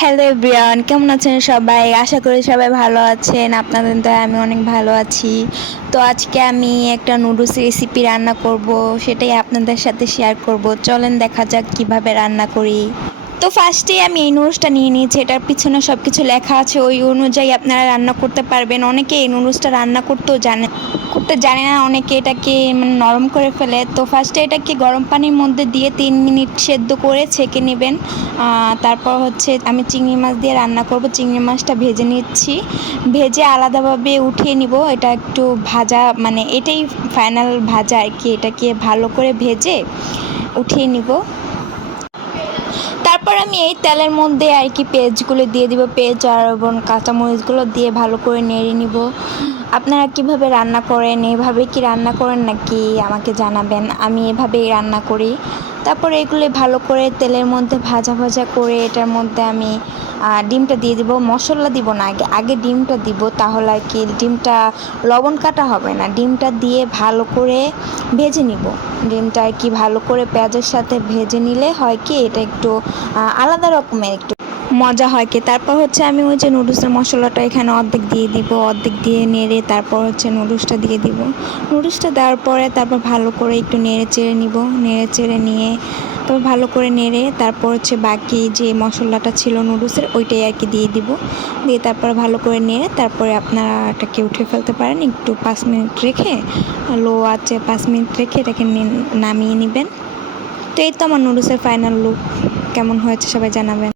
Hello everyone, কেমন আছেন সবাই? আশা করি সবাই ভালো আছেন। আপনাদের দয়ায় আমি অনেক ভালো আছি। তো আজকে আমি একটা নুডলস রেসিপি রান্না করব, সেটাই আপনাদের সাথে শেয়ার করব। চলেন দেখা যাক কিভাবে রান্না করি। তো ফার্স্টেই আমি এই নুডলসটা নিয়ে নিয়েছি। এটার পিছনে সব কিছু লেখা আছে, ওই অনুযায়ী আপনারা রান্না করতে পারবেন। অনেকে এই নুডলসটা রান্না করতে জানে না, অনেকে এটাকে মানে নরম করে ফেলে। তো ফার্স্টে এটাকে গরম পানির মধ্যে দিয়ে 3 মিনিট সেদ্ধ করে ছেঁকে নেবেন। তারপর হচ্ছে আমি চিংড়ি মাছ দিয়ে রান্না করব। চিংড়ি মাছটা ভেজে নিচ্ছি, ভেজে আলাদাভাবে উঠিয়ে নিব। এটা একটু ভাজা, মানে এটাই ফাইনাল ভাজা আর কি। এটাকে ভালো করে ভেজে উঠিয়ে নিব। তারপর আমি এই তেলের মধ্যে আর কি পেঁয়াজগুলো দিয়ে দিব, পেঁয়াজ আর কাঁচামরিচগুলো দিয়ে ভালো করে নেড়ে নিব। আপনারা কিভাবে রান্না করেন, এভাবে কি রান্না করেন নাকি আমাকে জানাবেন। আমি এভাবেই রান্না করি। তারপর এগুলো ভালো করে তেলের মধ্যে ভাজা ভাজা করে এটার মধ্যে আমি ডিমটা দিয়ে দিব। মশলা দিব না, আগে আগে ডিমটা দিব, তাহলে আর কি ডিমটা লবণ কাটা হবে না। ডিমটা দিয়ে ভালো করে ভেজে নিব। ডিমটা আর কি ভালো করে পেঁয়াজের সাথে ভেজে নিলে হয় কি এটা একটু আলাদা রকমের একটু মজা হয় কি। তারপর হচ্ছে আমি ওই যে নুডলসের মশলাটা এখানে অর্ধেক দিয়ে দিব, অর্ধেক দিয়ে নেড়ে তারপর হচ্ছে নুডলসটা দিয়ে দিব। নুডলসটা দেওয়ার পরে তারপর ভালো করে একটু নেড়ে চেড়ে নিব। নেড়ে চেড়ে নিয়ে তারপর ভালো করে নেড়ে তারপর হচ্ছে বাকি যে মশলাটা ছিল নুডলসের ওইটাই আর কি দিয়ে দিব। দিয়ে তারপর ভালো করে নেড়ে তারপরে আপনারা এটাকে উঠে ফেলতে পারেন। একটু 5 মিনিট রেখে, লো আছে 5 মিনিট রেখে এটাকে নামিয়ে নেবেন। তো এই তো আমার নুডলসের ফাইনাল লুক। কেমন হয়েছে সবাই জানাবেন।